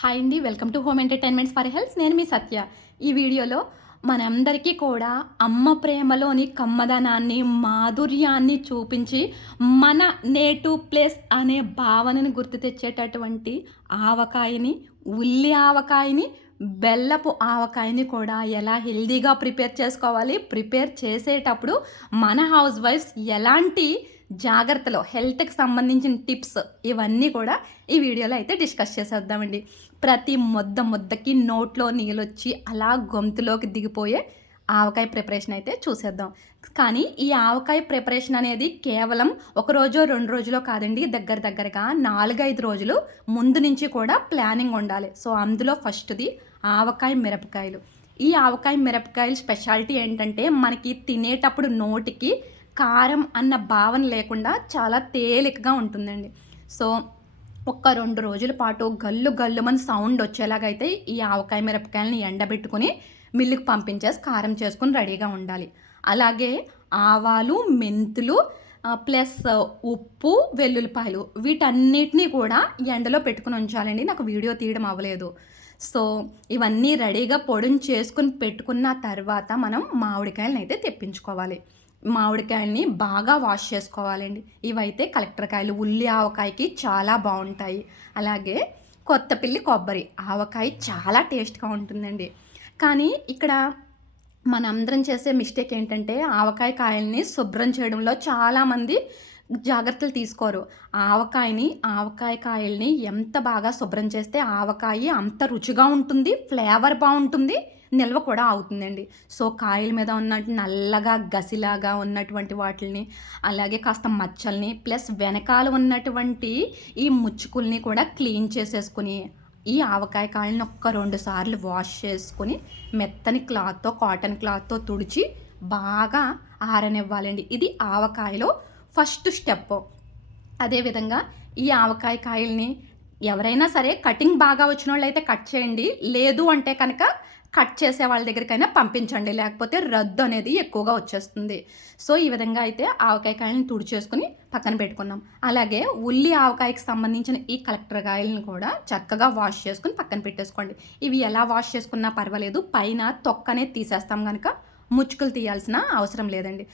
Hi అండి, welcome to home entertainments for health. నేను మీ సత్య. ఈ వీడియోలో మనందరికీ కూడా అమ్మ ప్రేమలోని కమ్మదనాన్ని, మాధుర్యాన్ని చూపించి మన నేటివ్ ప్లేస్ అనే భావనను గుర్తు తెచ్చేటటువంటి ఆవకాయని, ఉల్లి ఆవకాయని, బెల్లపు ఆవకాయని కూడా ఎలా హెల్దీగా ప్రిపేర్ చేసుకోవాలి, ప్రిపేర్ చేసేటప్పుడు మన హౌస్ వైఫ్స్ ఎలాంటి జాగ్రత్తలు, హెల్త్కి సంబంధించిన టిప్స్ ఇవన్నీ కూడా ఈ వీడియోలో అయితే డిస్కస్ చేసేద్దామండి. ప్రతి ముద్దకి నోట్లో నీళ్ళొచ్చి అలా గొంతులోకి దిగిపోయే ఆవకాయ ప్రిపరేషన్ అయితే చూసేద్దాం. కానీ ఈ ఆవకాయ ప్రిపరేషన్ అనేది కేవలం ఒక రోజో 2 రోజులో కాదండి, దగ్గరగా 4-5 రోజులు ముందు నుంచి కూడా ప్లానింగ్ ఉండాలి. సో అందులో ఫస్ట్ది ఆవకాయ మిరపకాయలు. ఈ ఆవకాయ మిరపకాయలు స్పెషాలిటీ ఏంటంటే మనకి తినేటప్పుడు నోటికి కారం అన్న భావన లేకుండా చాలా తేలికగా ఉంటుందండి. సో ఒక్క 2 రోజుల పాటు గల్లుమని సౌండ్ వచ్చేలాగైతే ఈ ఆవకాయ మిరపకాయలని ఎండబెట్టుకుని మిల్లుకి పంపించేసి కారం చేసుకుని రెడీగా ఉండాలి. అలాగే ఆవాలు, మెంతులు ప్లస్ ఉప్పు, వెల్లుల్లిపాయలు వీటన్నిటినీ కూడా ఎండలో పెట్టుకుని ఉంచాలండి. నాకు వీడియో తీయడం అవ్వలేదు. సో ఇవన్నీ రెడీగా పొడిని చేసుకుని పెట్టుకున్న తర్వాత మనం మామిడికాయలను అయితే తెప్పించుకోవాలి. మామిడికాయలని బాగా వాష్ చేసుకోవాలండి. ఇవైతే కలెక్టర్ కాయలు, ఉల్లి ఆవకాయకి చాలా బాగుంటాయి. అలాగే కొత్తపల్లి కొబ్బరి ఆవకాయ చాలా టేస్ట్గా ఉంటుందండి. కానీ ఇక్కడ మనందరం చేసే మిస్టేక్ ఏంటంటే ఆవకాయ కాయల్ని శుభ్రం చేయడంలో చాలామంది జాగ్రత్తలు తీసుకోరు. ఆవకాయ కాయల్ని ఎంత బాగా శుభ్రం చేస్తే ఆవకాయ అంత రుచిగా ఉంటుంది, ఫ్లేవర్ బాగుంటుంది, నిల్వ కూడా అవుతుందండి. సో కాయల మీద ఉన్నట్టు నల్లగా గసిలాగా ఉన్నటువంటి వాటిని, అలాగే కాస్త మచ్చల్ని, ప్లస్ వెనకాల ఉన్నటువంటి ఈ ముచ్చుకుల్ని కూడా క్లీన్ చేసేసుకుని ఈ ఆవకాయ కాయలని ఒక్క 2 సార్లు వాష్ చేసుకుని మెత్తని క్లాత్తో, కాటన్ క్లాత్తో తుడిచి బాగా ఆరనివ్వాలండి. ఇది ఆవకాయలో ఫస్ట్ స్టెప్. అదేవిధంగా ఈ ఆవకాయ కాయల్ని ఎవరైనా సరే కటింగ్ బాగా వచ్చిన వాళ్ళు అయితే కట్ చేయండి, లేదు అంటే కనుక కట్ చేసే వాళ్ళ దగ్గరికైనా పంపించండి, లేకపోతే రద్దు అనేది ఎక్కువగా వచ్చేస్తుంది. సో ఈ విధంగా అయితే ఆవకాయ కాయలను తుడిచేసుకుని పక్కన పెట్టుకున్నాం. అలాగే ఉల్లి ఆవకాయకి సంబంధించిన ఈ కలెక్టర్ కాయలను కూడా చక్కగా వాష్ చేసుకుని పక్కన పెట్టేసుకోండి. ఇవి ఎలా వాష్ చేసుకున్నా పర్వాలేదు, పైన తొక్కనే తీసేస్తాం కనుక ముచ్చుకులు తీయాల్సిన అవసరం లేదండి.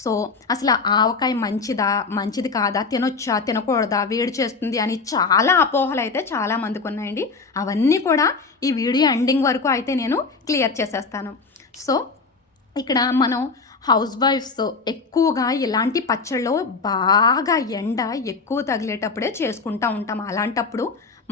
సో అసలు ఆవకాయ మంచిది కాదా, తినొచ్చా తినకూడదా, వేడి చేస్తుంది అని చాలా అపోహలు అయితే చాలామందికి ఉన్నాయండి. అవన్నీ కూడా ఈ వీడియో ఎండింగ్ వరకు అయితే నేను క్లియర్ చేసేస్తాను. సో ఇక్కడ మనం హౌస్ వైఫ్స్ ఎక్కువగా ఇలాంటి పచ్చళ్ళు బాగా ఎండ ఎక్కువ తగిలేటప్పుడే చేసుకుంటూ ఉంటాం. అలాంటప్పుడు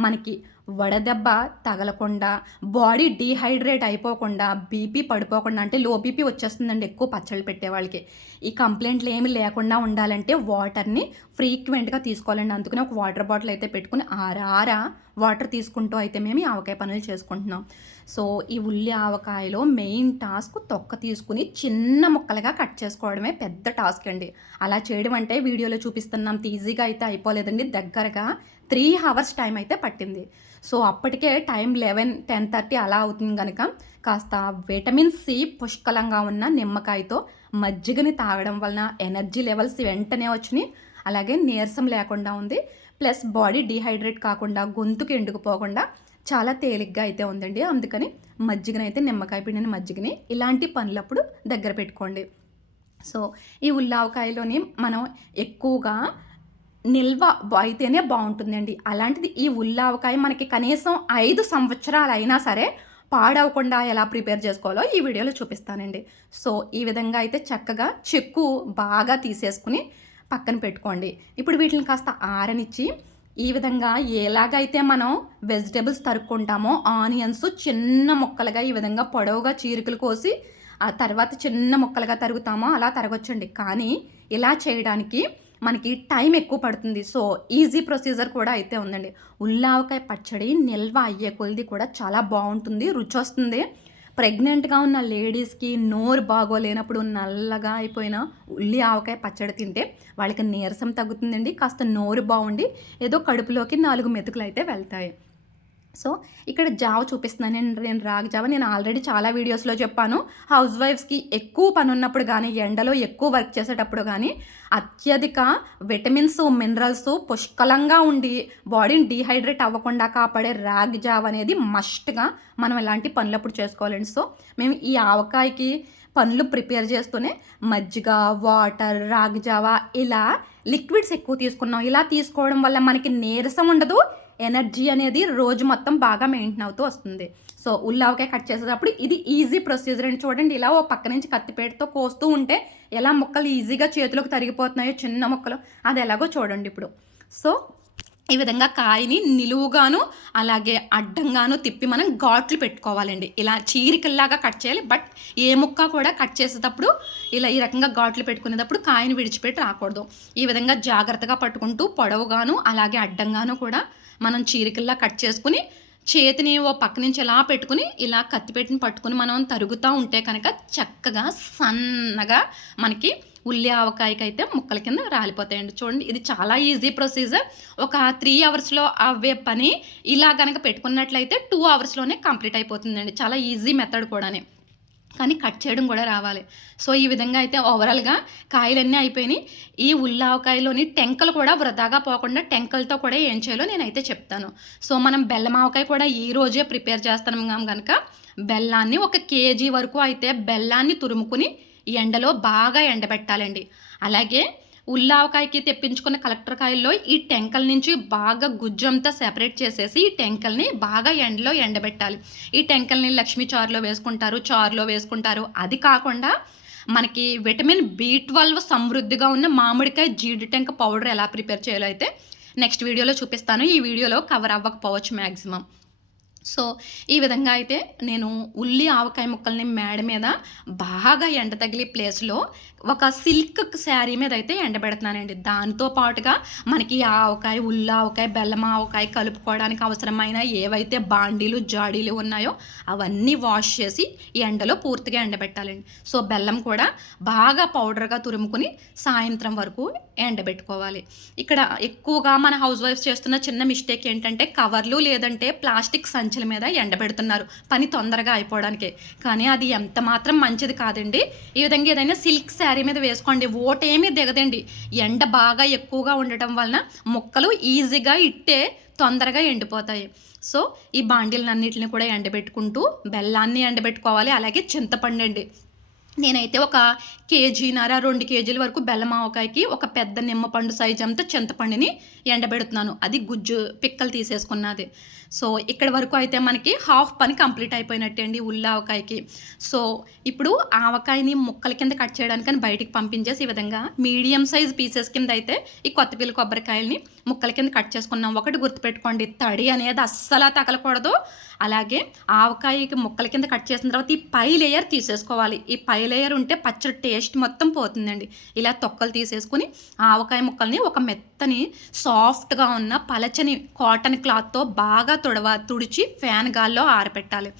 మనకి వడదెబ్బ తగలకుండా, బాడీ డీహైడ్రేట్ అయిపోకుండా, బీపీ పడిపోకుండా, అంటే లో బీపీ వచ్చేస్తుందండి ఎక్కువ పచ్చళ్ళు పెట్టే వాళ్ళకి. ఈ కంప్లైంట్లు ఏమి లేకుండా ఉండాలంటే వాటర్ని ఫ్రీక్వెంట్గా తీసుకోవాలండి. అందుకని ఒక వాటర్ బాటిల్ అయితే పెట్టుకుని ఆరా వాటర్ తీసుకుంటూ అయితే మేము ఆవకాయ పనులు చేసుకుంటున్నాం. సో ఈ ఉల్లి ఆవకాయలో మెయిన్ టాస్క్ తొక్క తీసుకుని చిన్న ముక్కలుగా కట్ చేసుకోవడమే పెద్ద టాస్క్ అండి. అలా చేయడం అంటే వీడియోలో చూపిస్తున్నంత ఈజీగా అయితే అయిపోలేదండి. దగ్గరగా 3 hours టైం అయితే పట్టింది. సో అప్పటికే టైం 11-10:30 అలా అవుతుంది కనుక కాస్త విటమిన్ సి పుష్కలంగా ఉన్న నిమ్మకాయతో మజ్జిగని తాగడం వలన ఎనర్జీ లెవెల్స్ వెంటనే వచ్చినాయి. అలాగే నీరసం లేకుండా ఉంది, ప్లస్ బాడీ డీహైడ్రేట్ కాకుండా, గొంతుకు ఎండుకుపోకుండా చాలా తేలిగ్గా అయితే ఉందండి. అందుకని మజ్జిగనైతే, నిమ్మకాయ పిండిన మజ్జిగని ఇలాంటి పనులప్పుడు దగ్గర పెట్టుకోండి. సో ఈ ఉల్లావకాయలోని మనం ఎక్కువగా నిల్వ అయితేనే బాగుంటుందండి. అలాంటిది ఈ ఉల్లావకాయ మనకి కనీసం 5 సంవత్సరాలు అయినా సరే పాడవకుండా ఎలా ప్రిపేర్ చేసుకోవాలో ఈ వీడియోలో చూపిస్తానండి. సో ఈ విధంగా అయితే చక్కగా చెక్కు బాగా తీసేసుకుని పక్కన పెట్టుకోండి. ఇప్పుడు వీటిని కాస్త ఆరనిచ్చి ఈ విధంగా ఎలాగైతే మనం వెజిటేబుల్స్ తరుక్కుంటామో ఆనియన్స్ చిన్న ముక్కలుగా ఈ విధంగా పొడవుగా చీరికలు కోసి ఆ తర్వాత చిన్న ముక్కలుగా తరుగుతామో అలా తరగొచ్చండి. కానీ ఇలా చేయడానికి మనకి టైం ఎక్కువ పడుతుంది. సో ఈజీ ప్రొసీజర్ కూడా అయితే ఉందండి. ఉల్లావకాయ పచ్చడి నిల్వ అయ్యే కొలిది కూడా చాలా బాగుంటుంది, రుచి వస్తుంది. ప్రెగ్నెంట్గా ఉన్న లేడీస్కి నోరు బాగోలేనప్పుడు నల్లగా అయిపోయిన ఉల్లి ఆవకాయ పచ్చడి తింటే వాళ్ళకి నీరసం తగ్గుతుందండి. కాస్త నోరు బాగుండి ఏదో కడుపులోకి 4 మెతుకులు అయితే వెళ్తాయి. సో ఇక్కడ జావ చూపిస్తున్నాను నేను రాగి జావ నేను ఆల్రెడీ చాలా వీడియోస్లో చెప్పాను. హౌస్ వైఫ్స్కి ఎక్కువ పని ఉన్నప్పుడు కానీ, ఎండలో ఎక్కువ వర్క్ చేసేటప్పుడు కానీ అత్యధిక విటమిన్స్, మినరల్స్ పుష్కలంగా ఉండి బాడీని డీహైడ్రేట్ అవ్వకుండా కాపాడే రాగి జావ అనేది మస్ట్గా మనం ఇలాంటి పనులప్పుడు చేసుకోవాలండి. సో మేము ఈ ఆవకాయకి పనులు ప్రిపేర్ చేస్తూనే మజ్జిగ, వాటర్, రాగి జావ ఇలా లిక్విడ్స్ ఎక్కువ తీసుకున్నాం. ఇలా తీసుకోవడం వల్ల మనకి నీరసం ఉండదు, ఎనర్జీ అనేది రోజు మొత్తం బాగా మెయింటైన్ అవుతూ వస్తుంది. సో ఉల్లావకాయ కట్ చేసేటప్పుడు ఇది ఈజీ ప్రొసీజర్ అండి. చూడండి, ఇలా ఓ పక్క నుంచి కత్తిపేటతో కోస్తూ ఉంటే ఎలా ముక్కలు ఈజీగా చేతిలోకి తరిగిపోతున్నాయో చిన్న ముక్కలు, అది ఎలాగో చూడండి ఇప్పుడు. సో ఈ విధంగా కాయని నిలువుగాను అలాగే అడ్డంగాను తిప్పి మనం ఘాట్లు పెట్టుకోవాలండి. ఇలా చీరికల్లాగా కట్ చేయాలి. బట్ ఏ ముక్క కూడా కట్ చేసేటప్పుడు ఇలా ఈ రకంగా ఘాట్లు పెట్టుకునేటప్పుడు కాయని విడిచిపెట్టి రాకూడదు. ఈ విధంగా జాగ్రత్తగా పట్టుకుంటూ పొడవుగాను అలాగే అడ్డంగాను కూడా మనం చీరికల్లా కట్ చేసుకుని చేతిని ఓ పక్క నుంచి ఇలా పెట్టుకుని ఇలా కత్తిపెట్టిని పట్టుకుని మనం తరుగుతూ ఉంటే కనుక చక్కగా సన్నగా మనకి ఉల్లి ఆవకాయకి అయితే ముక్కల కింద రాలిపోతాయండి. చూడండి, ఇది చాలా ఈజీ ప్రొసీజర్. ఒక 3 అవర్స్లో అవే పని ఇలా కనుక పెట్టుకున్నట్లయితే 2 అవర్స్లోనే కంప్లీట్ అయిపోతుందండి. చాలా ఈజీ మెథడ్ కూడానే, కానీ కట్ చేయడం కూడా రావాలి. సో ఈ విధంగా అయితే ఓవరాల్గా కాయలన్నీ అయిపోయినాయి. ఈ ఉల్లావకాయలోని టెంకలు కూడా వృధాగా పోకుండా టెంకలతో కూడా ఏం చేయాలో నేనైతే చెప్తాను. సో మనం బెల్లం ఆవకాయ కూడా ఈ రోజే ప్రిపేర్ చేస్తున్నాం కనుక బెల్లాన్ని 1 కేజీ వరకు అయితే బెల్లాన్ని తురుముకుని ఎండలో బాగా ఎండబెట్టాలండి. అలాగే ఉల్లావకాయకి తెప్పించుకున్న కలెక్టర్ కాయల్లో ఈ టెంకల నుంచి బాగా గుజ్జంతా సెపరేట్ చేసేసి ఈ టెంకల్ని బాగా ఎండలో ఎండబెట్టాలి. ఈ టెంకల్ని లక్ష్మీ చారులో వేసుకుంటారు, చారులో వేసుకుంటారు. అది కాకుండా మనకి విటమిన్ B12 సమృద్ధిగా ఉన్న మామిడికాయ జీడి టెంక పౌడర్ ఎలా ప్రిపేర్ చేయాలో అయితే నెక్స్ట్ వీడియోలో చూపిస్తాను. ఈ వీడియోలో కవర్ అవ్వకపోవచ్చు మ్యాక్సిమం. సో ఈ విధంగా అయితే నేను ఉల్లి ఆవకాయ ముక్కల్ని మేడ మీద బాగా ఎండ తగిలి ప్లేస్లో ఒక సిల్క్ శారీ మీద అయితే ఎండబెడుతున్నానండి. దాంతో పాటుగా మనకి ఆవకాయ, ఉల్లి ఆవకాయ, బెల్లం ఆవకాయ కలుపుకోవడానికి అవసరమైన ఏవైతే బాండీలు, జాడీలు ఉన్నాయో అవన్నీ వాష్ చేసి ఈ ఎండలో పూర్తిగా ఎండబెట్టాలండి. సో బెల్లం కూడా బాగా పౌడర్గా తురుముకుని సాయంత్రం వరకు ఎండబెట్టుకోవాలి. ఇక్కడ ఎక్కువగా మన హౌస్ వైఫ్స్ చేస్తున్న చిన్న మిస్టేక్ ఏంటంటే కవర్లు లేదంటే ప్లాస్టిక్ సంచుల మీద ఎండబెడుతున్నారు పని తొందరగా అయిపోవడానికి. కానీ అది ఎంత మాత్రం మంచిది కాదండి. ఈ విధంగా ఏదైనా సిల్క్ శారీ మీద వేసుకోండి, ఓటేమీ దిగదండి. ఎండ బాగా ఎక్కువగా ఉండటం వలన ముక్కలు ఈజీగా ఇట్టే తొందరగా ఎండిపోతాయి. సో ఈ బాండీలన్నింటిని కూడా ఎండబెట్టుకుంటూ బెల్లాన్ని ఎండబెట్టుకోవాలి. అలాగే చింతపండు అండి, నేనైతే 1 కేజీన్నర 2 కేజీల వరకు బెల్లం ఆవకాయకి ఒక పెద్ద నిమ్మపండు సైజ్ అంతా చింతపండుని ఎండబెడుతున్నాను. అది గుజ్జు పిక్కలు తీసేసుకున్నది. సో ఇక్కడ వరకు అయితే మనకి హాఫ్ పని కంప్లీట్ అయిపోయినట్టే అండి ఉల్లి ఆవకాయకి. సో ఇప్పుడు ఆవకాయని ముక్కల కింద కట్ చేయడానికని బయటికి పంపించేసి ఈ విధంగా మీడియం సైజ్ పీసెస్ కింద అయితే ఈ కొత్తపల్లి కొబ్బరికాయలని ముక్కల కింద కట్ చేసుకున్నాం. ఒకటి గుర్తుపెట్టుకోండి, తడి అనేది అస్సలు తగలకూడదు. అలాగే ఆవకాయకి ముక్కల కింద కట్ చేసిన తర్వాత ఈ పై లేయర్ తీసేసుకోవాలి. ఈ పై లేయర్ ఉంటే పచ్చడి టేస్ట్ మొత్తం పోతుందండి. ఇలా తొక్కలు తీసేసుకుని ఆవకాయ ముక్కల్ని ఒక మెత్తని సాఫ్ట్గా ఉన్న పలచని కాటన్ క్లాత్తో బాగా తుడిచి ఫ్యాన్ గాల్లో ఆరబెట్టాలి.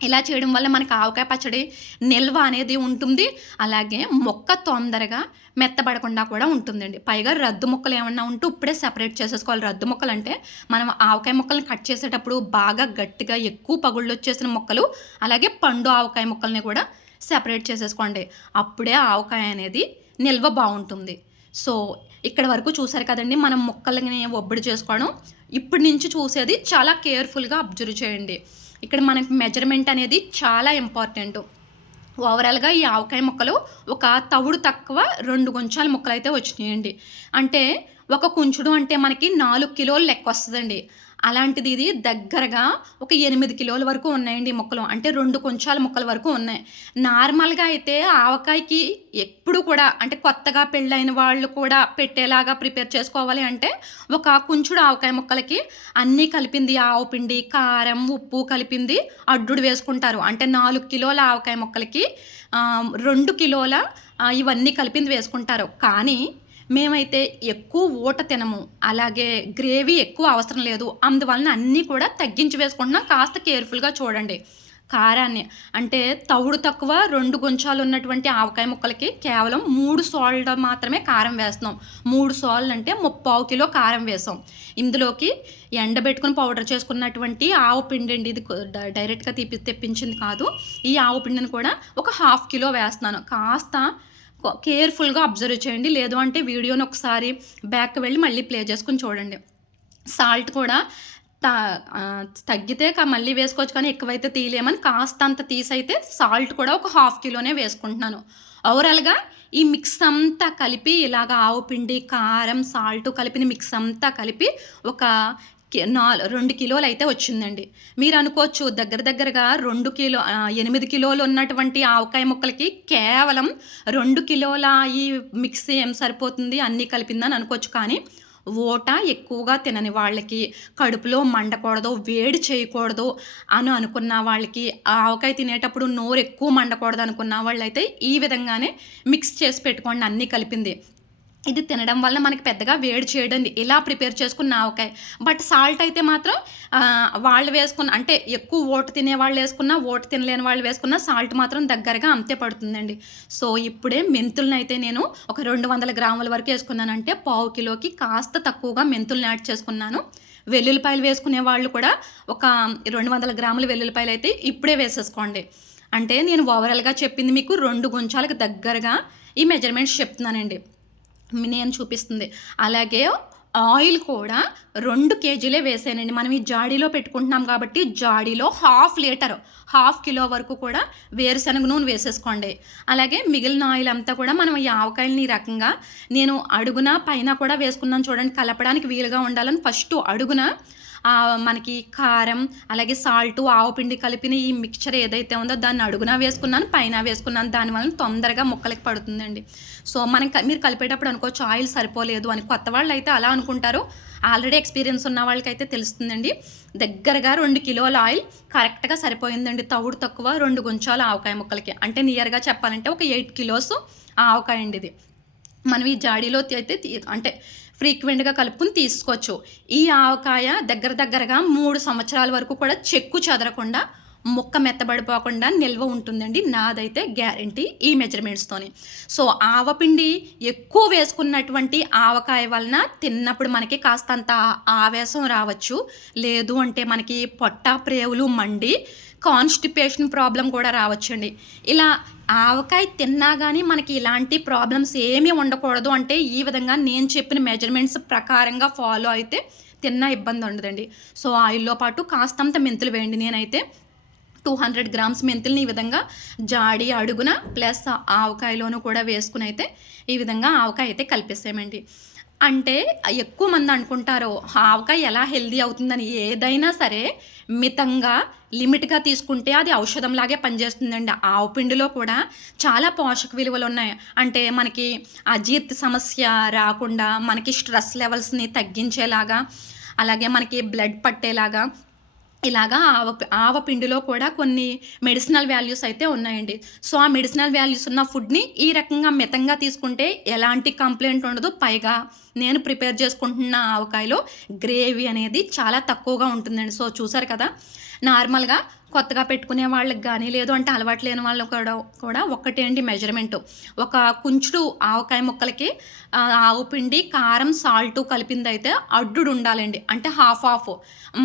ఇలా చేయడం వల్ల మనకి ఆవకాయ పచ్చడి నిల్వ అనేది ఉంటుంది. అలాగే మొక్క తొందరగా మెత్తబడకుండా కూడా ఉంటుందండి. పైగా రద్దు ముక్కలు ఏమన్నా ఉంటే ఇప్పుడే సెపరేట్ చేసేసుకోవాలి. రద్దు ముక్కలు అంటే మనం ఆవకాయ ముక్కల్ని కట్ చేసేటప్పుడు బాగా గట్టిగా ఎక్కువ పగుళ్ళు వచ్చేసిన ముక్కలు, అలాగే పండు ఆవకాయ ముక్కల్ని కూడా సెపరేట్ చేసేసుకోండి. అప్పుడే ఆవకాయ అనేది నిల్వ బాగుంటుంది. సో ఇక్కడ వరకు చూసారు కదండి మనం ముక్కల్ని ఒబ్బడి చేసుకోవడం. ఇప్పటి నుంచి చూసేది చాలా కేర్ఫుల్గా అబ్జర్వ్ చేయండి. ఇక్కడ మనకి మెజర్మెంట్ అనేది చాలా ఇంపార్టెంట్. ఓవరాల్గా ఈ ఆవకాయ ముక్కలు ఒక తవుడు తక్కువ 2 గుంచాల ముక్కలు అయితే వచ్చినాయండి. అంటే ఒక కుంచుడు అంటే మనకి 4 కిలోలు లెక్క వస్తుందండి. అలాంటిది ఇది దగ్గరగా ఒక 8 కిలోల వరకు ఉన్నాయండి ముక్కలు. అంటే 2 కొంచాల ముక్కల వరకు ఉన్నాయి. నార్మల్గా అయితే ఆవకాయకి ఎప్పుడు కూడా అంటే కొత్తగా పెళ్ళైన వాళ్ళు కూడా పెట్టేలాగా ప్రిపేర్ చేసుకోవాలి అంటే ఒక కుంచుడు ఆవకాయ ముక్కలకి అన్నీ కలిపింది ఆవు పిండి, కారం, ఉప్పు కలిపింది అడ్డుడు వేసుకుంటారు. అంటే 4 కిలోల ఆవకాయ ముక్కలకి 2 కిలోల ఇవన్నీ కలిపింది వేసుకుంటారు. కానీ మేమైతే ఎక్కువ ఊట తినము, అలాగే గ్రేవీ ఎక్కువ అవసరం లేదు. అందువలన అన్నీ కూడా తగ్గించి వేసుకుంటున్నాం. కాస్త కేర్ఫుల్గా చూడండి. కారాన్ని అంటే తవుడు తక్కువ 2 గుంచాలు ఉన్నటువంటి ఆవకాయ ముక్కలకి కేవలం 3 సాల్ట్ మాత్రమే కారం వేస్తున్నాం. 3 సాల్ట్ అంటే 3/4 కిలో కారం వేసాం. ఇందులోకి ఎండబెట్టుకుని పౌడర్ చేసుకున్నటువంటి ఆవు పిండి అండి. ఇది డైరెక్ట్గా తెప్పించింది కాదు. ఈ ఆవు పిండిని కూడా ఒక 1/2 కిలో వేస్తున్నాను. కాస్త కేర్ఫుల్గా అబ్జర్వ్ చేయండి, లేదు అంటే వీడియోని ఒకసారి బ్యాక్ వెళ్ళి మళ్ళీ ప్లే చేసుకుని చూడండి. సాల్ట్ కూడా తగ్గితే మళ్ళీ వేసుకోవచ్చు, కానీ ఎక్కువైతే తీయలేమని కాస్తంత తీసైతే సాల్ట్ కూడా ఒక 1/2 కిలోనే వేసుకుంటున్నాను. ఓవరాల్గా ఈ మిక్స్ అంతా కలిపి ఇలాగ ఆవు పిండి, కారం, సాల్ట్ కలిపిన మిక్స్ అంతా కలిపి ఒక 2 కిలోలు అయితే వచ్చిందండి. మీరు అనుకోవచ్చు దగ్గరగా 8 కిలోలు ఉన్నటువంటి ఆవకాయ ముక్కలకి కేవలం 2 కిలోల ఈ మిక్స్ ఏం సరిపోతుంది అన్నీ కలిపిందని అనుకోవచ్చు. కానీ ఓట ఎక్కువగా తినని వాళ్ళకి, కడుపులో మండకూడదు, వేడి చేయకూడదు అని అనుకున్న వాళ్ళకి, ఆవకాయ తినేటప్పుడు నోరు ఎక్కువ మండకూడదు అనుకున్న వాళ్ళైతే ఈ విధంగానే మిక్స్ చేసి పెట్టుకోండి అన్నీ కలిపింది. ఇది తినడం వల్ల మనకి పెద్దగా వేడి చేయడండి ఇలా ప్రిపేర్ చేసుకున్న ఆవకాయ. బట్ సాల్ట్ అయితే మాత్రం వాళ్ళు వేసుకున్న అంటే ఎక్కువ ఓటు తినే వాళ్ళు వేసుకున్నా, ఓటు తినలేని వాళ్ళు వేసుకున్న సాల్ట్ మాత్రం దగ్గరగా అంతే పడుతుందండి. సో ఇప్పుడే మెంతులను అయితే నేను ఒక 200 గ్రాముల వరకు వేసుకున్నానంటే 1/4 కిలోకి కాస్త తక్కువగా మెంతులను యాడ్ చేసుకున్నాను. వెల్లుల్లిపాయలు వేసుకునే వాళ్ళు కూడా ఒక 200 గ్రాముల వెల్లుల్లిపాయలు అయితే ఇప్పుడే వేసేసుకోండి. అంటే నేను ఓవరాల్గా చెప్పింది మీకు 2 గుంచాలకు దగ్గరగా ఈ మెజర్మెంట్స్ చెప్తున్నానండి, నేను చూపిస్తుంది. అలాగే ఆయిల్ కూడా 2 కేజీలే వేసానండి. మనం ఈ జాడీలో పెట్టుకుంటున్నాం కాబట్టి జాడీలో 1/2 లీటర్ 1/2 కిలో వరకు కూడా వేరుశనగ నూనె వేసేసుకోండి. అలాగే మిగిలిన ఆయిల్ అంతా కూడా మనం ఈ ఆవకాయలని ఈ రకంగా నేను అడుగున పైన కూడా వేసుకున్నాను చూడండి, కలపడానికి వీలుగా ఉండాలని ఫస్ట్ అడుగున మనకి కారం అలాగే సాల్టు ఆవపిండి కలిపిన ఈ మిక్చర్ ఏదైతే ఉందో దాన్ని అడుగున వేసుకున్నాను, పైన వేసుకున్నాను. దానివల్ల తొందరగా ముక్కలకి పడుతుందండి. సో మీరు కలిపేటప్పుడు అనుకోవచ్చు ఆయిల్ సరిపోలేదు అని. కొత్త వాళ్ళు అయితే అలా అనుకుంటారు, ఆల్రెడీ ఎక్స్పీరియన్స్ ఉన్న వాళ్ళకైతే తెలుస్తుందండి. దగ్గరగా 2 కిలోల ఆయిల్ కరెక్ట్గా సరిపోయిందండి. తవుడు తక్కువ 2 గుంచాలు ఆవకాయ ముక్కలకి, అంటే నియర్గా చెప్పాలంటే ఒక 8 కిలోస్ ఆవకాయ అండి. ఇది మనం ఈ జాడీలో అయితే అంటే ఫ్రీక్వెంట్గా కలుపుకుని తీసుకోవచ్చు. ఈ ఆవకాయ దగ్గరగా 3 సంవత్సరాల వరకు కూడా చెక్కు చెదరకుండా, ముక్క మెత్తబడిపోకుండా నిల్వ ఉంటుందండి. నాదైతే గ్యారంటీ ఈ మెజర్మెంట్స్తోని. సో ఆవపిండి ఎక్కువ వేసుకున్నటువంటి ఆవకాయ వలన తిన్నప్పుడు మనకి కాస్తంత ఆవేశం రావచ్చు, లేదు అంటే మనకి పొట్ట ప్రేవులు మండి కాన్స్టిపేషన్ ప్రాబ్లం కూడా రావచ్చండి. ఇలా ఆవకాయ తిన్నా కానీ మనకి ఇలాంటి ప్రాబ్లమ్స్ ఏమీ ఉండకూడదు అంటే ఈ విధంగా నేను చెప్పిన మెజర్మెంట్స్ ప్రకారంగా ఫాలో అయితే తిన్నా ఇబ్బంది ఉండదండి. సో ఆయిల్లో పాటు కాస్తంత మెంతులు వేయండి. నేనైతే 200 గ్రామ్స్ మెంతుల్ని ఈ విధంగా జాడి అడుగున ప్లస్ ఆవకాయలోనూ కూడా వేసుకుని అయితే ఈ విధంగా ఆవకాయ అయితే కలిపేసామండి. అంటే ఎక్కువ మంది అనుకుంటారు ఆవకాయ ఎలా హెల్దీ అవుతుందని. ఏదైనా సరే మితంగా లిమిట్గా తీసుకుంటే అది ఔషధంలాగే పనిచేస్తుందండి. ఆవు పిండిలో కూడా చాలా పోషక విలువలు ఉన్నాయి. అంటే మనకి అజీర్తి సమస్య రాకుండా, మనకి స్ట్రెస్ లెవెల్స్ని తగ్గించేలాగా, అలాగే మనకి బ్లడ్ పట్టేలాగా ఇలాగా ఆవపిండిలో కూడా కొన్ని మెడిసినల్ వాల్యూస్ అయితే ఉన్నాయండి. సో ఆ మెడిసినల్ వాల్యూస్ ఉన్న ఫుడ్ని ఈ రకంగా మితంగా తీసుకుంటే ఎలాంటి కంప్లైంట్ ఉండదు. పైగా నేను ప్రిపేర్ చేసుకుంటున్న ఆవకాయలో గ్రేవీ అనేది చాలా తక్కువగా ఉంటుందండి. సో చూసారు కదా, నార్మల్గా కొత్తగా పెట్టుకునే వాళ్ళకి కానీ, లేదు అంటే అలవాటు లేని వాళ్ళకి కూడా ఒక్కటేంటి మెజర్మెంటు, ఒక కుంచుడు ఆవకాయ ముక్కలకి ఆవు పిండి, కారం, సాల్టు కలిపింది అయితే అడ్డుడు ఉండాలండి. అంటే హాఫ్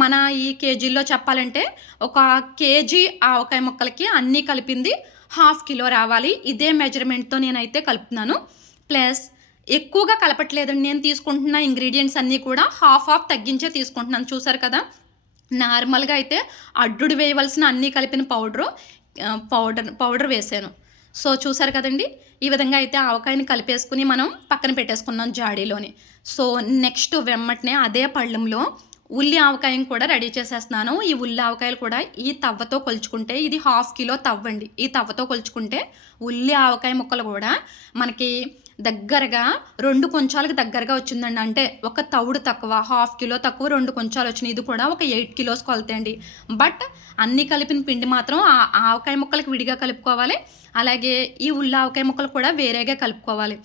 మన ఈ కేజీల్లో చెప్పాలంటే ఒక కేజీ ఆవకాయ ముక్కలకి అన్నీ కలిపింది 1/2 కిలో రావాలి. ఇదే మెజర్మెంట్తో నేనైతే కలుపుతున్నాను. ప్లస్ ఎక్కువగా కలపట్లేదండి. నేను తీసుకుంటున్న ఇంగ్రీడియంట్స్ అన్నీ కూడా హాఫ్ తగ్గించే తీసుకుంటున్నాను. చూసారు కదా, నార్మల్గా అయితే అడ్డుడు వేయవలసిన అన్నీ కలిపిన పౌడర్ వేసాను. సో చూసారు కదండి, ఈ విధంగా అయితే ఆవకాయని కలిపేసుకుని మనం పక్కన పెట్టేసుకున్నాం జాడీలోని. సో నెక్స్ట్ వెమ్మటనే అదే పళ్ళెంలో ఉల్లి ఆవకాయని కూడా రెడీ చేసేస్తున్నాను. ఈ ఉల్లి ఆవకాయలు కూడా ఈ తవ్వతో కొలుచుకుంటే, ఇది 1/2 కిలో తవ్వండి. ఈ తవ్వతో కొలుచుకుంటే ఉల్లి ఆవకాయ ముక్కలు కూడా మనకి దగ్గరగా 2 కొంచాలకు దగ్గరగా వచ్చిందండి. అంటే ఒక తవుడు తక్కువ, 1/2 కిలో తక్కువ 2 కొంచాలు వచ్చినాయి. ఇది కూడా ఒక 8 కిలోస్ కొలతండి. బట్ అన్నీ కలిపిన పిండి మాత్రం ఆవకాయ ముక్కలకు విడిగా కలుపుకోవాలి. అలాగే ఈ ఉల్లి ఆవకాయ ముక్కలు కూడా వేరేగా కలుపుకోవాలి.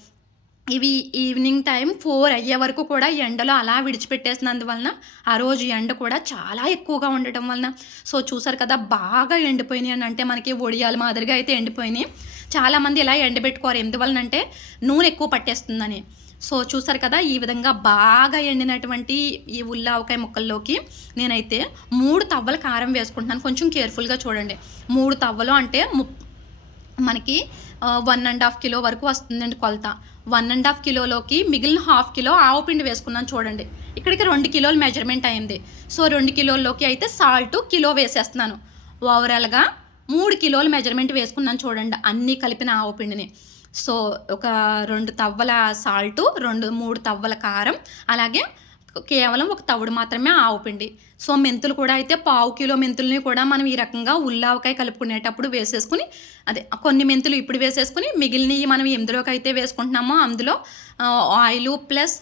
ఇవి ఈవినింగ్ టైం 4 అయ్యే వరకు కూడా ఎండలో అలా విడిచిపెట్టేసినందువలన, ఆ రోజు ఎండ కూడా చాలా ఎక్కువగా ఉండటం వలన సో, చూసారు కదా! బాగా ఎండిపోయినాయనంటే మనకి వడియాలు మాదిరిగా అయితే ఎండిపోయినియి. చాలామంది ఇలా ఎండబెట్టుకోరు. ఎందువలనంటే నూనె ఎక్కువ పట్టేస్తుందని. సో, చూసారు కదా! ఈ విధంగా బాగా ఎండినటువంటి ఈ ఉల్లి ఆవకాయ ముక్కల్లోకి నేనైతే 3 తవ్వల కారం వేసుకుంటున్నాను. కొంచెం కేర్‌ఫుల్‌గా చూడండి. 3 తవ్వలు అంటే మనకి 1½ కిలో వరకు వస్తుందండి కొలత. 1½ కిలోలోకి మిగిలిన ½ కిలో ఆవు పిండి వేసుకున్నాను చూడండి. ఇక్కడికి 2 కిలోలు మెజర్‌మెంట్ అయింది. సో, 2 కిలోల్లోకి అయితే సాల్టు కిలో వేసేస్తున్నాను. ఓవరాల్‌గా 3 కిలోలు మెజర్‌మెంట్ వేసుకున్నాను చూడండి అన్నీ కలిపిన ఆవు పిండిని. సో, ఒక 2 తవ్వల సాల్టు, 3 తవ్వల కారం, అలాగే కేవలం ఒక తవుడు మాత్రమే ఆవు పిండి. సో, మెంతులు కూడా అయితే పావు కిలో మెంతుల్ని కూడా మనం ఈ రకంగా ఉల్లావకాయ కలుపుకునేటప్పుడు వేసేసుకుని, అదే కొన్ని మెంతులు ఇప్పుడు వేసేసుకుని మిగిలినవి మనం ఎందులోకైతే వేసుకుంటున్నామో అందులో ఆయిలు ప్లస్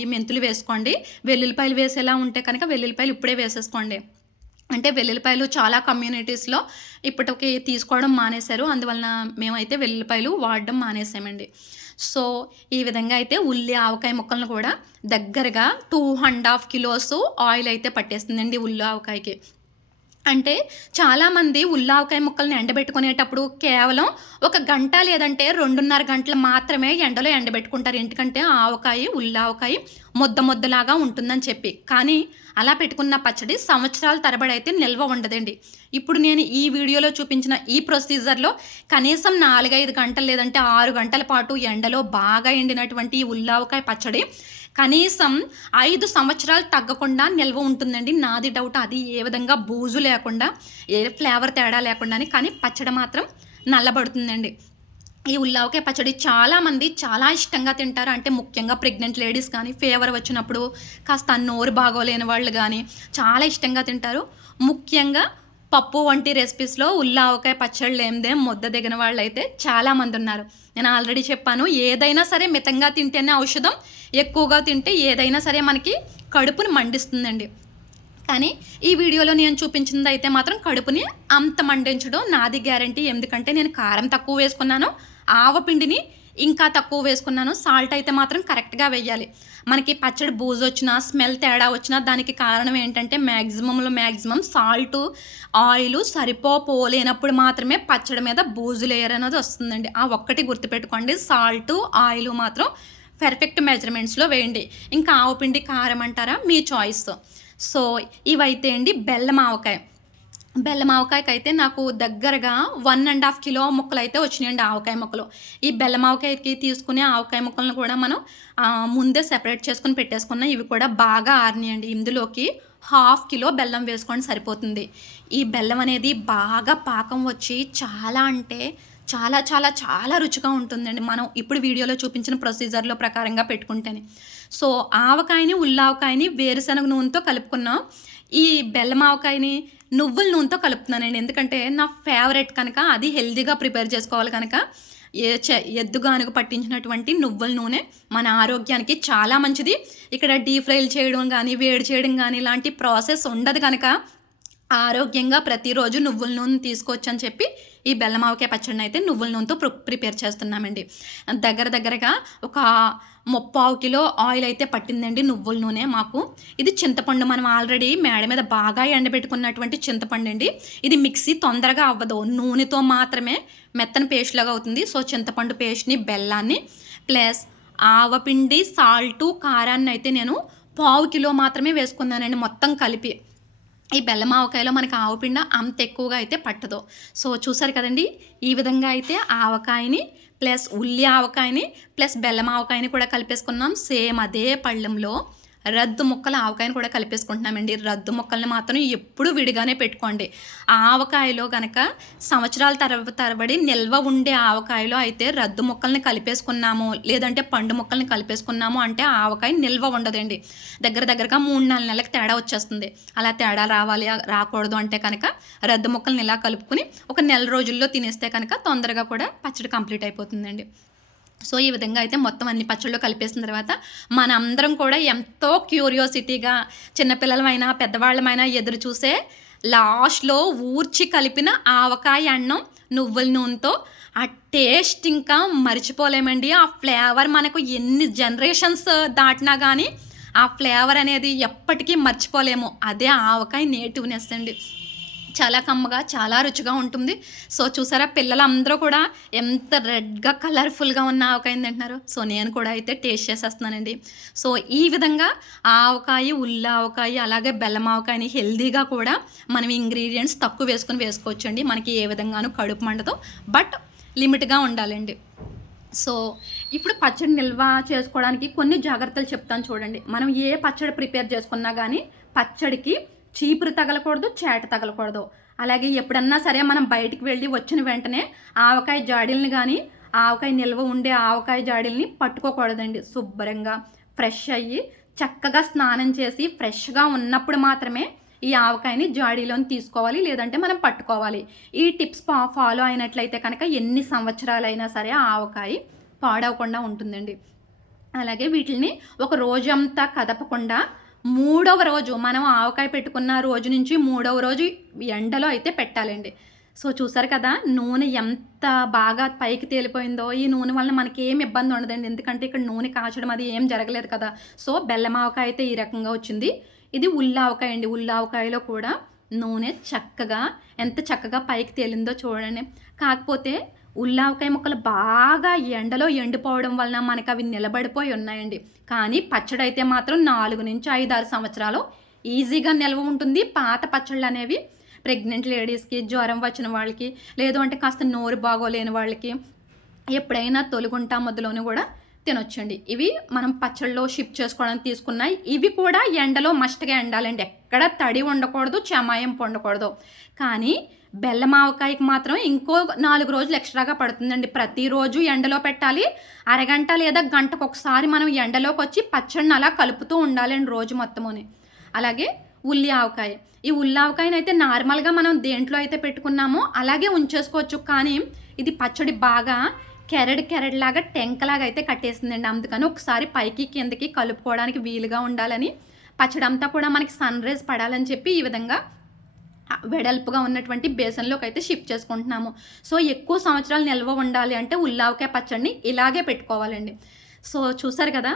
ఈ మెంతులు వేసుకోండి. వెల్లుల్లిపాయలు వేసేలా ఉంటే కనుక వెల్లుల్లిపాయలు ఇప్పుడే వేసేసుకోండి. అంటే వెల్లుల్లిపాయలు చాలా కమ్యూనిటీస్‌లో ఇప్పటికి తీసుకోవడం మానేశారు. అందువలన మేమైతే వెల్లుల్లిపాయలు వాడడం మానేసామండి. సో, ఈ విధంగా అయితే ఉల్లి ఆవకాయ ముక్కలను కూడా దగ్గరగా 2½ కిలోస్ ఆయిల్ అయితే పట్టేస్తుందండి ఉల్లి ఆవకాయకి. అంటే చాలామంది ఉల్లావకాయ ముక్కల్ని ఎండబెట్టుకునేటప్పుడు కేవలం ఒక గంట లేదంటే 2:30 గంటలు మాత్రమే ఎండలో ఎండబెట్టుకుంటారు. ఎందుకంటే ఆవకాయ, ఉల్లావకాయ ముద్ద ముద్దలాగా ఉంటుందని చెప్పి. కానీ అలా పెట్టుకున్న పచ్చడి సంవత్సరాల తరబడి అయితే నిల్వ ఉండదండి. ఇప్పుడు నేను ఈ వీడియోలో చూపించిన ఈ ప్రొసీజర్‌లో కనీసం 4, 5 గంటలు లేదంటే 6 గంటల పాటు ఎండలో బాగా ఎండినటువంటి ఈ ఉల్లావకాయ పచ్చడి కనీసం 5 సంవత్సరాలు తగ్గకుండా నిల్వ ఉంటుందండి. నాది డౌట్. అది ఏ విధంగా బూజు లేకుండా, ఏ ఫ్లేవర్ తేడా లేకుండానే. కానీ పచ్చడి మాత్రం నల్లబడుతుందండి. ఈ ఉల్లావకాయ పచ్చడి చాలామంది చాలా ఇష్టంగా తింటారు. అంటే ముఖ్యంగా ప్రెగ్నెంట్ లేడీస్ కానీ, ఫీవర్ వచ్చినప్పుడు కాస్త నోరు బాగోలేని వాళ్ళు గానీ చాలా ఇష్టంగా తింటారు. ముఖ్యంగా పప్పు వంటి రెసిపీస్‌లో ఉల్లావకాయ పచ్చడి లేనిదే ముద్ద దిగని వాళ్ళైతే చాలామందున్నారు. నేను ఆల్రెడీ చెప్పాను. ఏదైనా సరే మితంగా తింటేనే ఔషధం. ఎక్కువగా తింటే ఏదైనా సరే మనకి కడుపుని మండిస్తుందండి. కానీ ఈ వీడియోలో నేను చూపించిందయితే మాత్రం కడుపుని అంత మండించడం నాది గ్యారంటీ. ఎందుకంటే నేను కారం తక్కువ వేసుకున్నాను. ఆవపిండిని ఇంకా తక్కువ వేసుకున్నాను. సాల్ట్ అయితే మాత్రం కరెక్ట్‌గా వెయ్యాలి. మనకి పచ్చడి బూజొచ్చినా, స్మెల్ తేడా వచ్చినా దానికి కారణం ఏంటంటే మ్యాక్సిమం సాల్టు, ఆయిలు పోలేనప్పుడు మాత్రమే పచ్చడి మీద బూజు లేయర్ అనేది వస్తుందండి. ఆ ఒక్కటి గుర్తుపెట్టుకోండి. సాల్టు, ఆయిలు మాత్రం పర్ఫెక్ట్ మెజర్‌మెంట్స్‌లో వేయండి. ఇంకా ఆవపిండి, కారం అంటారా మీ చాయిస్. సో, ఇవైతే అండి బెల్లం ఆవకాయ. బెల్లం ఆవకాయకైతే నాకు దగ్గరగా 1½ కిలో ముక్కలైతే వచ్చినాయండి ఆవకాయ ముక్కలు. ఈ బెల్లం ఆవకాయకి తీసుకునే ఆవకాయ ముక్కలను కూడా మనం ముందే సెపరేట్ చేసుకొని పెట్టేసుకున్నాం. ఇవి కూడా బాగా ఆరినాయండి. ఇందులోకి ½ కిలో బెల్లం వేసుకొని సరిపోతుంది. ఈ బెల్లం అనేది బాగా పాకం వచ్చి చాలా అంటే చాలా చాలా చాలా రుచిగా ఉంటుందండి. మనం ఇప్పుడు వీడియోలో చూపించిన ప్రొసీజర్‌లో ప్రకారంగా పెట్టుకుంటేనే. సో, ఆవకాయని, ఉల్లావకాయని వేరుశనగ నూనెతో కలుపుకున్నాం. ఈ బెల్లం ఆవకాయని నువ్వుల నూనెతో కలుపుతున్నానండి. ఎందుకంటే నా ఫేవరెట్ కనుక అది హెల్తీగా ప్రిపేర్ చేసుకోవాలి కనుక ఎద్దుగానుగ పట్టించినటువంటి నువ్వుల నూనె మన ఆరోగ్యానికి చాలా మంచిది. ఇక్కడ డీప్ ఫ్రైలు చేయడం గానీ, వేడి చేయడం గానీ ఇలాంటి ప్రాసెస్ ఉండదు కనుక ఆరోగ్యంగా ప్రతిరోజు నువ్వుల నూనె తీసుకోవచ్చని చెప్పి ఈ బెల్లం ఆవకాయ పచ్చడిని అయితే నువ్వుల నూనెతో ప్రిపేర్ చేస్తున్నామండి. దగ్గరగా ఒక 3/4 కిలో ఆయిల్ అయితే పట్టిందండి నువ్వుల నూనె మాకు. ఇది చింతపండు మనం ఆల్రెడీ మేడ మీద బాగా ఎండబెట్టుకున్నటువంటి చింతపండు అండి. ఇది మిక్సీ తొందరగా అవ్వదు. నూనెతో మాత్రమే మెత్తని పేస్ట్ లాగా అవుతుంది. సో, చింతపండు పేస్ట్‌ని, బెల్లాన్ని ప్లస్ ఆవపిండి, సాల్టు, కారాన్ని అయితే నేను 1/4 కిలో మాత్రమే వేసుకున్నానండి మొత్తం కలిపి. ఈ బెల్లం ఆవకాయలో మనకి ఆవపిండి అంత ఎక్కువగా అయితే పట్టదు. సో, చూసారు కదండీ! ఈ విధంగా అయితే ఆవకాయని ప్లస్ ఉల్లి ఆవకాయని ప్లస్ బెల్లం ఆవకాయని కూడా కలిపేసుకున్నాం. సేమ్ అదే పళ్ళెంలో రద్దు ముక్కల ఆవకాయని కూడా కలిపేసుకుంటున్నామండి. రద్దు ముక్కల్ని మాత్రం ఎప్పుడూ విడిగానే పెట్టుకోండి. ఆవకాయలో గనక సంవత్సరాల తరబడి నిల్వ ఉండే ఆవకాయలో అయితే రద్దు ముక్కల్ని కలిపేసుకున్నాము, లేదంటే పండు ముక్కల్ని కలిపేసుకున్నాము అంటే ఆవకాయ నిల్వ ఉండదండి. దగ్గరగా 3, 4 నెలలకు తేడా వచ్చేస్తుంది. అలా తేడా రాకూడదు అంటే కనుక రద్దు ముక్కల్ని ఇలా కలుపుకొని ఒక నెల రోజుల్లో తినేస్తే కనుక తొందరగా కూడా పచ్చడి కంప్లీట్ అయిపోతుందండి. సో, ఈ విధంగా అయితే మొత్తం అన్ని పచ్చళ్ళు కలిపేసిన తర్వాత మనందరం కూడా ఎంతో క్యూరియాసిటీగా చిన్నపిల్లలమైనా, పెద్దవాళ్ళమైనా ఎదురు చూసే లాస్ట్లో ఊర్చి కలిపిన ఆవకాయ అన్నం నువ్వుల నూనెతో ఆ టేస్ట్ ఇంకా మర్చిపోలేమండి. ఆ ఫ్లేవర్ మనకు ఎన్ని జనరేషన్స్ దాటినా కానీ ఆ ఫ్లేవర్ అనేది ఎప్పటికీ మర్చిపోలేము. అదే ఆవకాయ నేటివ్నెస్ అండి. చాలా కమ్మగా, చాలా రుచిగా ఉంటుంది. సో చూసారా, పిల్లలందరూ కూడా ఎంత రెడ్గా కలర్ఫుల్గా ఉన్న ఆవకాయ తింటున్నారు. సో నేను కూడా అయితే టేస్ట్ చేసేస్తున్నానండి. సో ఈ విధంగా ఆవకాయ, ఉల్లి ఆవకాయ, అలాగే బెల్లం ఆవకాయని హెల్దీగా కూడా మనం ఇంగ్రీడియంట్స్ తక్కువ వేసుకోవచ్చండి. మనకి ఏ విధంగానూ కడుపు మండదు, బట్ లిమిట్గా ఉండాలండి. సో ఇప్పుడు పచ్చడి నిల్వ చేసుకోవడానికి కొన్ని జాగ్రత్తలు చెప్తాను చూడండి. మనం ఏ పచ్చడి ప్రిపేర్ చేసుకున్నా కానీ పచ్చడికి చీపురు తగలకూడదు, చేట తగలకూడదు. అలాగే ఎప్పుడన్నా సరే మనం బయటికి వెళ్ళి వచ్చిన వెంటనే ఆవకాయ జాడీలని కానీ ఆవకాయ నిల్వ ఉండే ఆవకాయ జాడీలని పట్టుకోకూడదండి. శుభ్రంగా ఫ్రెష్ అయ్యి చక్కగా స్నానం చేసి ఫ్రెష్గా ఉన్నప్పుడు మాత్రమే ఈ ఆవకాయని జాడీలోని తీసుకోవాలి, లేదంటే మనం పట్టుకోవాలి. ఈ టిప్స్ ఫాలో అయినట్లయితే కనుక ఎన్ని సంవత్సరాలైనా సరే ఆవకాయ పాడవకుండా ఉంటుందండి. అలాగే వీటిని ఒక రోజంతా కదపకుండా 3వ రోజు మనం ఆవకాయ పెట్టుకున్న రోజు నుంచి 3వ రోజు ఎండలో అయితే పెట్టాలండి. సో చూసారు కదా, నూనె ఎంత బాగా పైకి తేలిపోయిందో. ఈ నూనె వలన మనకి ఏం ఇబ్బంది ఉండదండి, ఎందుకంటే ఇక్కడ నూనె కాచడం అది ఏం జరగలేదు కదా. సో బెల్లం ఆవకాయ అయితే ఈ రకంగా వచ్చింది. ఇది ఉల్లావకాయ అండి. ఉల్లావకాయలో కూడా నూనె ఎంత చక్కగా పైకి తేలిందో చూడండి. కాకపోతే ఉల్లావకాయ ముక్కలు బాగా ఎండలో ఎండిపోవడం వలన మనకు అవి నిలబడిపోయి ఉన్నాయండి. కానీ పచ్చడి అయితే మాత్రం 4 నుంచి 5-6 సంవత్సరాలు ఈజీగా నిల్వ ఉంటుంది. పాత పచ్చళ్ళు అనేవి ప్రెగ్నెంట్ లేడీస్కి, జ్వరం వచ్చిన వాళ్ళకి, లేదు అంటే కాస్త నోరు బాగోలేని వాళ్ళకి ఎప్పుడైనా తొలుగుంటా మధ్యలోని కూడా తినొచ్చండి. ఇవి మనం పచ్చళ్ళలో షిఫ్ట్ చేసుకోవడానికి తీసుకున్నాయి. ఇవి కూడా ఎండలో మస్ట్గా ఎండాలండి. ఎక్కడ తడి ఉండకూడదు, చెమాయం ఉండకూడదు. కానీ బెల్లం ఆవకాయకి మాత్రం ఇంకో 4 రోజులు ఎక్స్ట్రాగా పడుతుందండి. ప్రతిరోజు ఎండలో పెట్టాలి. అరగంట లేదా గంటకు ఒకసారి మనం ఎండలోకి వచ్చి పచ్చడిని అలా కలుపుతూ ఉండాలండి రోజు మొత్తముని. అలాగే ఉల్లి ఆవకాయ. ఈ ఉల్లి ఆవకాయని అయితే నార్మల్గా మనం దేంట్లో అయితే పెట్టుకున్నామో అలాగే ఉంచేసుకోవచ్చు. కానీ ఇది పచ్చడి బాగా కెరడ్ లాగా టెంకలాగా అయితే కట్టేసిందండి. అందుకని ఒకసారి పైకి కిందకి కలుపుకోవడానికి వీలుగా ఉండాలని పచ్చడి అంతా కూడా మనకి సన్ రైజ్ పడాలని చెప్పి ఈ విధంగా వెడల్పుగా ఉన్నటువంటి బేసన్లోకి అయితే షిఫ్ట్ చేసుకుంటున్నాము. సో ఎక్కువ సంవత్సరాలు నిల్వ ఉండాలి అంటే ఉల్లావకాయ పచ్చడిని ఇలాగే పెట్టుకోవాలండి. సో చూసారు కదా,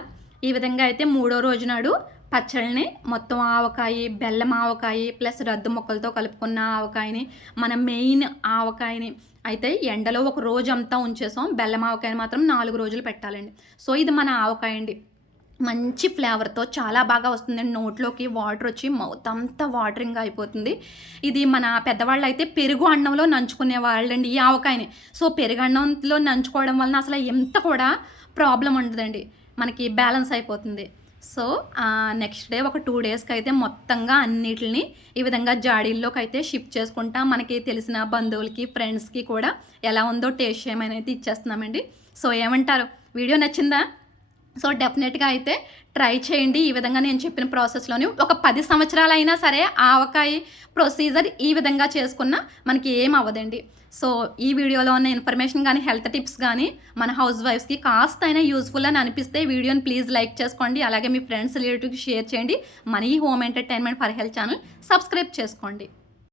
ఈ విధంగా అయితే 3వ రోజు నాడు పచ్చడిని మొత్తం ఆవకాయ, బెల్లం ఆవకాయ ప్లస్ రద్దు ముక్కలతో కలుపుకున్న ఆవకాయని, మన మెయిన్ ఆవకాయని అయితే ఎండలో ఒక రోజు అంతా ఉంచేసాం. బెల్లం ఆవకాయని మాత్రం 4 రోజులు పెట్టాలండి. సో ఇది మన ఆవకాయ అండి. మంచి ఫ్లేవర్తో చాలా బాగా వస్తుందండి. నోట్లోకి వాటర్ వచ్చి మౌత్ అంతా వాటరింగ్ అయిపోతుంది. ఇది మన పెద్దవాళ్ళు అయితే పెరుగు అన్నంలో నంచుకునే వాళ్ళండి ఈ ఆవకాయని. సో పెరుగు అన్నంలో నంచుకోవడం వలన అసలు ఎంత కూడా ప్రాబ్లం ఉండదండి, మనకి బ్యాలెన్స్ అయిపోతుంది. సో నెక్స్ట్ డే ఒక 2 డేస్కి అయితే మొత్తంగా అన్నిటిని ఈ విధంగా జాడీల్లోకి అయితే షిఫ్ట్ చేసుకుంటా మనకి తెలిసిన బంధువులకి, ఫ్రెండ్స్కి కూడా ఎలా ఉందో టేస్ట్ చేయమని అయితే ఇచ్చేస్తున్నామండి. సో ఏమంటారు, వీడియో నచ్చిందా? సో డెఫినెట్గా అయితే ట్రై చేయండి. ఈ విధంగా నేను చెప్పిన ప్రాసెస్లోని ఒక 10 సంవత్సరాలైనా సరే ఆవకాయ ప్రొసీజర్ ఈ విధంగా చేసుకున్నా మనకి ఏం అవ్వదండి. సో ఈ వీడియోలో ఉన్న ఇన్ఫర్మేషన్ కానీ హెల్త్ టిప్స్ కానీ మన హౌస్ వైఫ్స్కి కాస్త అయినా యూజ్ఫుల్ అని అనిపిస్తే వీడియోని ప్లీజ్ లైక్ చేసుకోండి. అలాగే మీ ఫ్రెండ్స్ రిలేటివ్కి షేర్ చేయండి. మన ఈ home entertainment for health channel subscribe చేసుకోండి.